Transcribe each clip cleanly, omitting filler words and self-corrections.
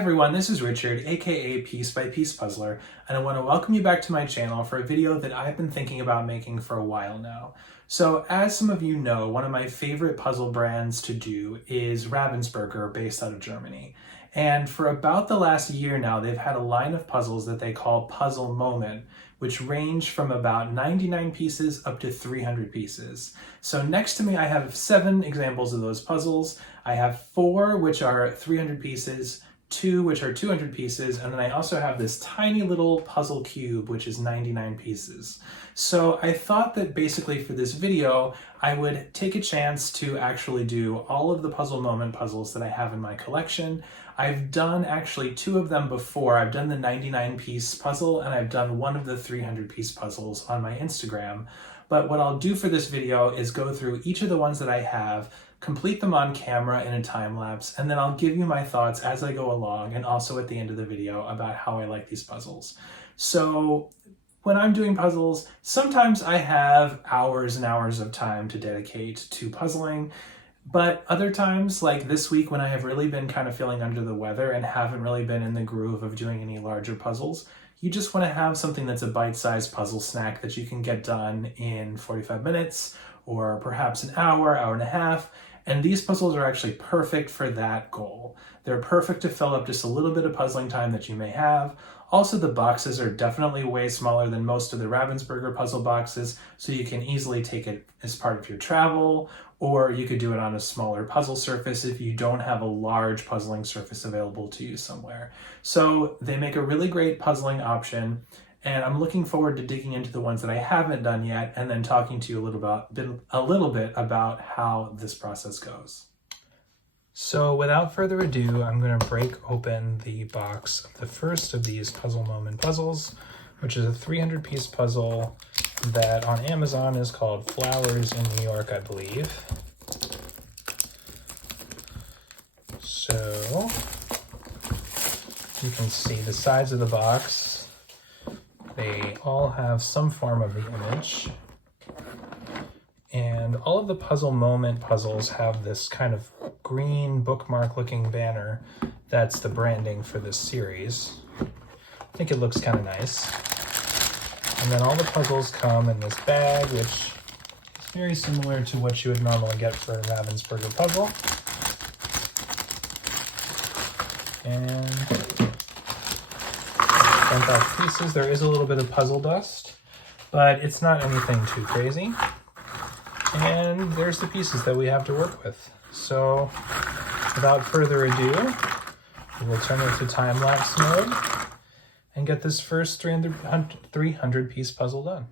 everyone, this is Richard, aka Piece by Piece Puzzler, and I want to welcome you back to my channel for a video that I've been thinking about making for a while now. So as some of you know, one of my favorite puzzle brands to do is Ravensburger, based out of Germany. And for about the last year now, they've had a line of puzzles that they call Puzzle Moment, which range from about 99 pieces up to 300 pieces. So next to me, I have 7 examples of those puzzles. I have 4 which are 300 pieces, 2 which are 200 pieces, and then I also have this tiny little puzzle cube which is 99 pieces. So I thought that basically for this video I would take a chance to actually do all of the Puzzle Moment puzzles that I have in my collection. I've done actually 2 of them before. I've done the 99 piece puzzle and I've done one of the 300 piece puzzles on my Instagram. But what I'll do for this video is go through each of the ones that I have, complete them on camera in a time lapse, and then I'll give you my thoughts as I go along and also at the end of the video about how I like these puzzles. So when I'm doing puzzles, sometimes I have hours and hours of time to dedicate to puzzling, but other times, like this week when I have really been kind of feeling under the weather and haven't really been in the groove of doing any larger puzzles, you just want to have something that's a bite-sized puzzle snack that you can get done in 45 minutes or perhaps an hour, hour and a half. And these puzzles are actually perfect for that goal. They're perfect to fill up just a little bit of puzzling time that you may have. Also, the boxes are definitely way smaller than most of the Ravensburger puzzle boxes, so you can easily take it as part of your travel, or you could do it on a smaller puzzle surface if you don't have a large puzzling surface available to you somewhere. So they make a really great puzzling option, and I'm looking forward to digging into the ones that I haven't done yet and then talking to you a little bit about how this process goes. So without further ado, I'm going to break open the box of the first of these Puzzle Moment puzzles, which is a 300 piece puzzle that on Amazon is called Flowers in New York, I believe. So you can see the sides of the box. They all have some form of the image. And all of the Puzzle Moment puzzles have this kind of green bookmark looking banner that's the branding for this series. I think it looks kind of nice. And then all the puzzles come in this bag, which is very similar to what you would normally get for a Ravensburger puzzle. And front off pieces, there is a little bit of puzzle dust, but it's not anything too crazy. And there's the pieces that we have to work with. So without further ado, we'll turn it to time-lapse mode and get this first 300 piece puzzle done.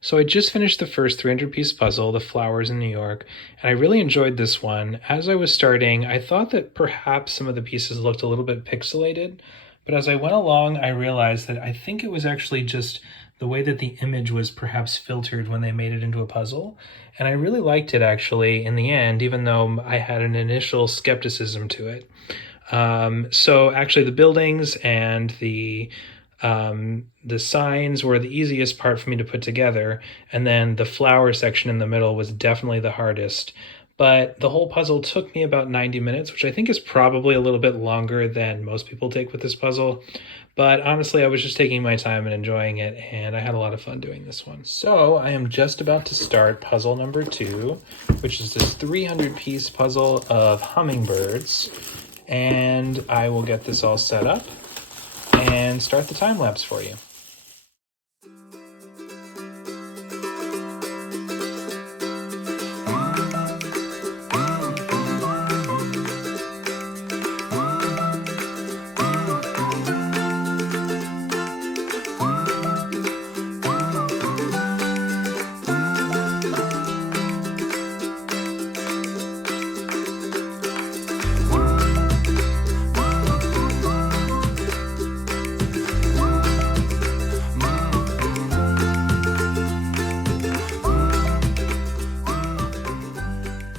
So I just finished the first 300 piece puzzle, the Flowers in New York, and I really enjoyed this one. As I was starting, I thought that perhaps some of the pieces looked a little bit pixelated, but as I went along, I realized that I think it was actually just the way that the image was perhaps filtered when they made it into a puzzle. And I really liked it actually in the end, even though I had an initial skepticism to it. So actually the buildings and the signs were the easiest part for me to put together, and then the flower section in the middle was definitely the hardest. But the whole puzzle took me about 90 minutes, which I think is probably a little bit longer than most people take with this puzzle. But honestly, I was just taking my time and enjoying it, and I had a lot of fun doing this one. So I am just about to start puzzle number 2, which is this 300 piece puzzle of hummingbirds. And I will get this all set up and start the time lapse for you.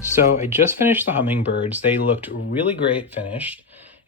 So I just finished the Hummingbirds. They looked really great finished,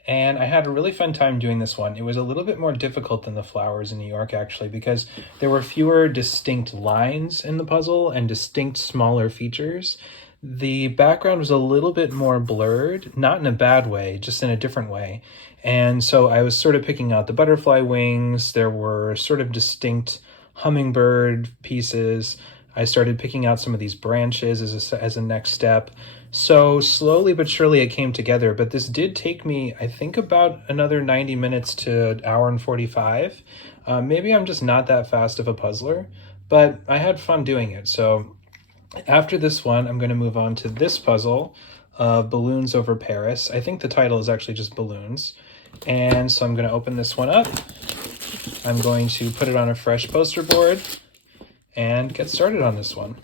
and I had a really fun time doing this one. It was a little bit more difficult than the flowers in New York, actually, because there were fewer distinct lines in the puzzle and distinct smaller features. The background was a little bit more blurred, not in a bad way, just in a different way. And so I was sort of picking out the butterfly wings. There were sort of distinct hummingbird pieces. I started picking out some of these branches as a next step. So slowly but surely it came together, but this did take me, I think, about another 90 minutes to an hour and 45. Maybe I'm just not that fast of a puzzler, but I had fun doing it. So after this one, I'm going to move on to this puzzle, Balloons Over Paris. I think the title is actually just Balloons. And so I'm going to open this one up. I'm going to put it on a fresh poster board and get started on this one.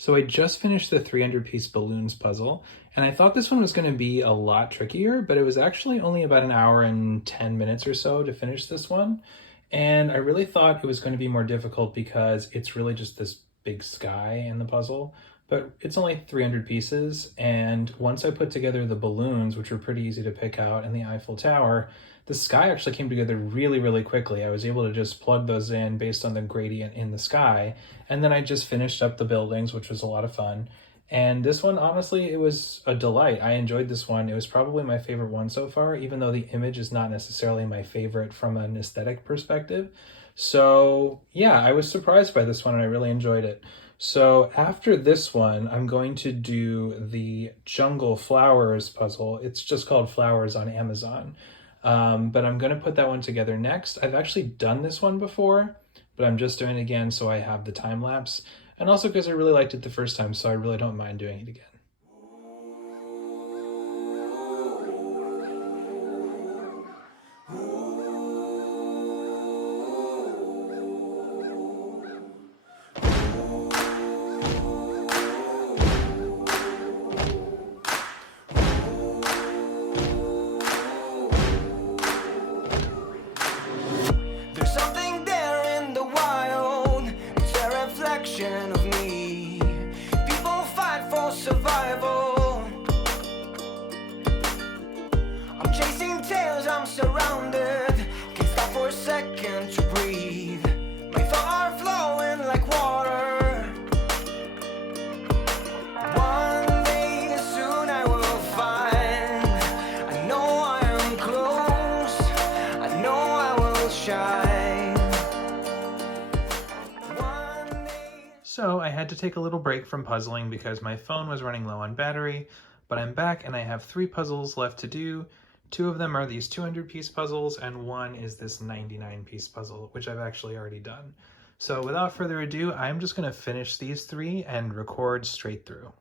So I just finished the 300-piece balloons puzzle, and I thought this one was going to be a lot trickier, but it was actually only about an hour and 10 minutes or so to finish this one. And I really thought it was going to be more difficult because it's really just this big sky in the puzzle, but it's only 300 pieces. And once I put together the balloons, which were pretty easy to pick out, and the Eiffel Tower, the sky actually came together really, really quickly. I was able to just plug those in based on the gradient in the sky. And then I just finished up the buildings, which was a lot of fun. And this one, honestly, it was a delight. I enjoyed this one. It was probably my favorite one so far, even though the image is not necessarily my favorite from an aesthetic perspective. So yeah, I was surprised by this one and I really enjoyed it. So after this one, I'm going to do the Jungle Flowers puzzle. It's just called Flowers on Amazon. But I'm going to put that one together next. I've actually done this one before, but I'm just doing it again so I have the time lapse. And also because I really liked it the first time, so I really don't mind doing it again. Of me, people fight for survival. I'm chasing tails, I'm surrounded. Can't stop for a second to breathe. My thoughts are flowing like water. One day soon I will find. I know I am close. I know I will shine. So I had to take a little break from puzzling because my phone was running low on battery, but I'm back and I have 3 puzzles left to do. 2 of them are these 200-piece puzzles and 1 is this 99-piece puzzle, which I've actually already done. So without further ado, I'm just going to finish these 3 and record straight through.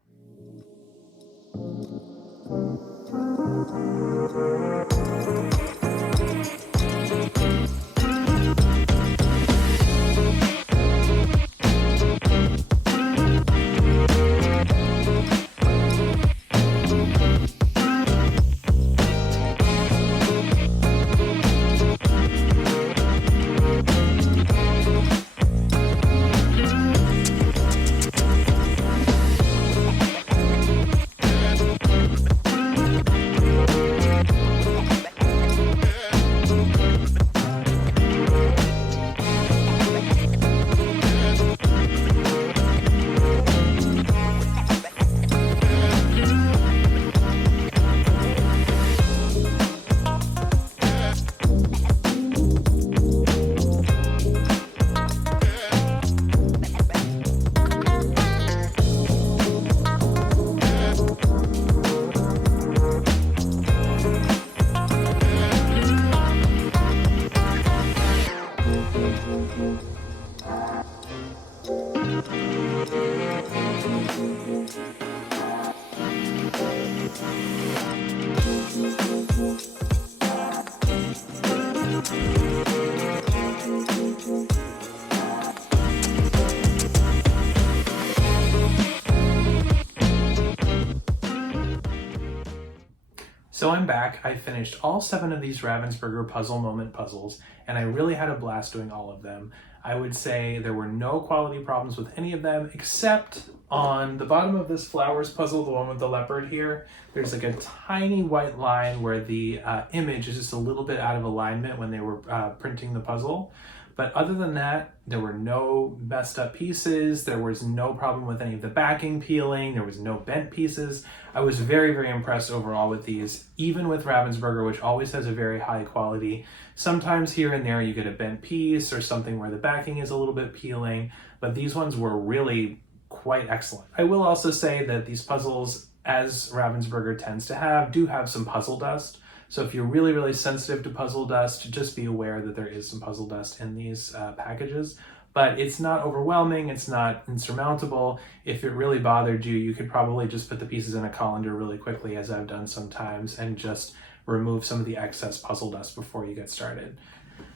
So I'm back. I finished all 7 of these Ravensburger puzzle moment puzzles, and I really had a blast doing all of them. I would say there were no quality problems with any of them, except on the bottom of this flowers puzzle, the one with the leopard here, there's like a tiny white line where the image is just a little bit out of alignment when they were printing the puzzle. But other than that, there were no messed up pieces, there was no problem with any of the backing peeling, there was no bent pieces. I was very, very impressed overall with these, even with Ravensburger, which always has a very high quality. Sometimes here and there you get a bent piece or something where the backing is a little bit peeling, but these ones were really quite excellent. I will also say that these puzzles, as Ravensburger tends to have, do have some puzzle dust. So if you're really, really sensitive to puzzle dust, just be aware that there is some puzzle dust in these packages. But it's not overwhelming, it's not insurmountable. If it really bothered you, you could probably just put the pieces in a colander really quickly, as I've done sometimes, and just remove some of the excess puzzle dust before you get started.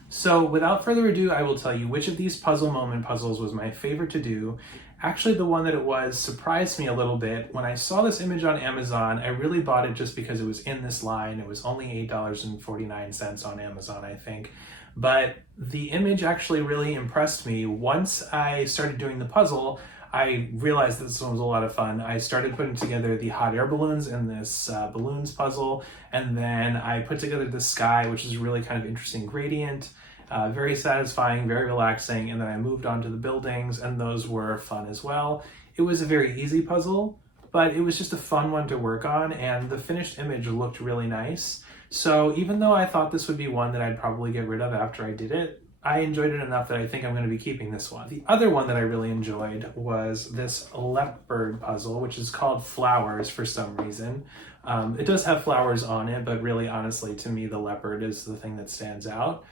So without further ado, I will tell you which of these puzzle moment puzzles was my favorite to do. Actually, the one that it was surprised me a little bit. When I saw this image on Amazon, I really bought it just because it was in this line. It was only $8.49 on Amazon, I think. But the image actually really impressed me. Once I started doing the puzzle, I realized that this one was a lot of fun. I started putting together the hot air balloons in this balloons puzzle, and then I put together the sky, which is a really kind of interesting gradient. Very satisfying, very relaxing, and then I moved on to the buildings, and those were fun as well. It was a very easy puzzle, but it was just a fun one to work on, and the finished image looked really nice. So even though I thought this would be one that I'd probably get rid of after I did it, I enjoyed it enough that I think I'm going to be keeping this one. The other one that I really enjoyed was this leopard puzzle, which is called Flowers for some reason. It does have flowers on it, but really honestly, to me, the leopard is the thing that stands out.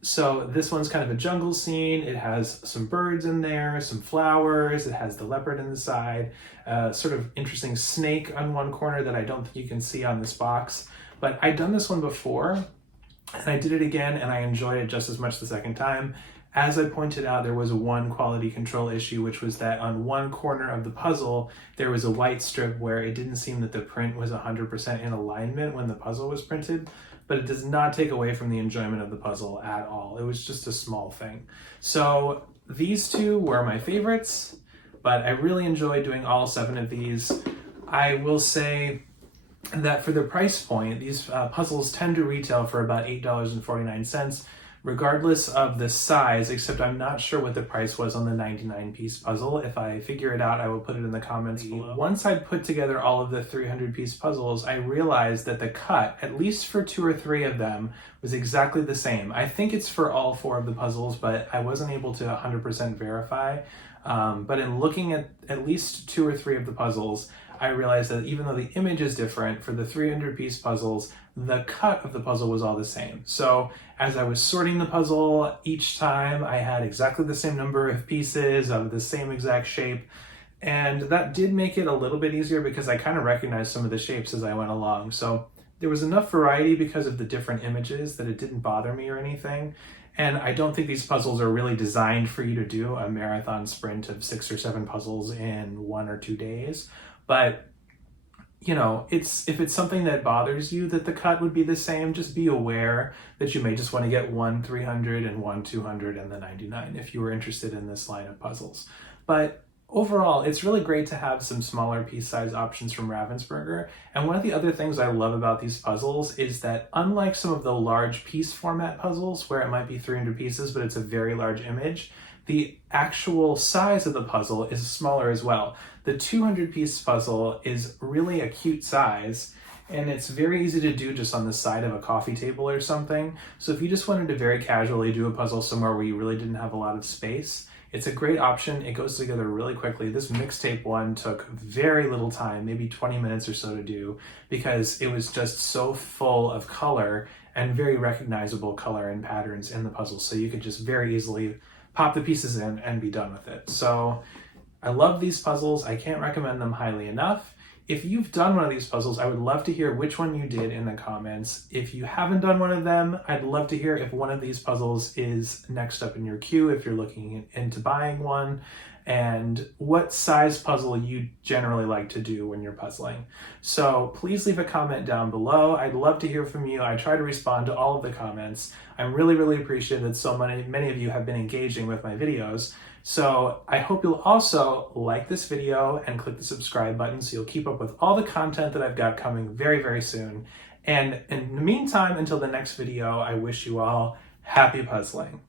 So this one's kind of a jungle scene. It has some birds in there, some flowers. It has the leopard in the side, sort of interesting snake on one corner that I don't think you can see on this box. But I'd done this one before, and I did it again, and I enjoyed it just as much the second time. As I pointed out, there was one quality control issue, which was that on one corner of the puzzle, there was a white strip where it didn't seem that the print was 100% in alignment when the puzzle was printed, but it does not take away from the enjoyment of the puzzle at all. It was just a small thing. So these two were my favorites, but I really enjoyed doing all 7 of these. I will say that for the price point, these puzzles tend to retail for about $8.49, regardless of the size, except I'm not sure what the price was on the 99-piece puzzle. If I figure it out, I will put it in the comments below. Once I'd put together all of the 300-piece puzzles, I realized that the cut, at least for 2 or 3 of them, was exactly the same. I think it's for all 4 of the puzzles, but I wasn't able to 100% verify. But in looking at least 2 or 3 of the puzzles, I realized that even though the image is different, for the 300-piece puzzles, the cut of the puzzle was all the same. So as I was sorting the puzzle, each time I had exactly the same number of pieces of the same exact shape. And that did make it a little bit easier because I kind of recognized some of the shapes as I went along. So there was enough variety because of the different images that it didn't bother me or anything. And I don't think these puzzles are really designed for you to do a marathon sprint of 6 or 7 puzzles in 1 or 2 days. But, you know, if it's something that bothers you that the cut would be the same, just be aware that you may just want to get one 300 and one 200 and the 99 if you were interested in this line of puzzles. But overall, it's really great to have some smaller piece size options from Ravensburger. And one of the other things I love about these puzzles is that unlike some of the large piece format puzzles where it might be 300 pieces, but it's a very large image, the actual size of the puzzle is smaller as well. The 200-piece puzzle is really a cute size, and it's very easy to do just on the side of a coffee table or something. So if you just wanted to very casually do a puzzle somewhere where you really didn't have a lot of space, it's a great option. It goes together really quickly. This mixtape one took very little time, maybe 20 minutes or so to do, because it was just so full of color and very recognizable color and patterns in the puzzle. So you could just very easily pop the pieces in and be done with it. So I love these puzzles. I can't recommend them highly enough. If you've done one of these puzzles, I would love to hear which one you did in the comments. If you haven't done one of them, I'd love to hear if one of these puzzles is next up in your queue, if you're looking into buying one. and what size puzzle you generally like to do when you're puzzling. So please leave a comment down below. I'd love to hear from you. I try to respond to all of the comments. I'm really appreciative that so many of you have been engaging with my videos. So I hope you'll also like this video and click the subscribe button so you'll keep up with all the content that I've got coming very soon. And in the meantime, until the next video, I wish you all happy puzzling.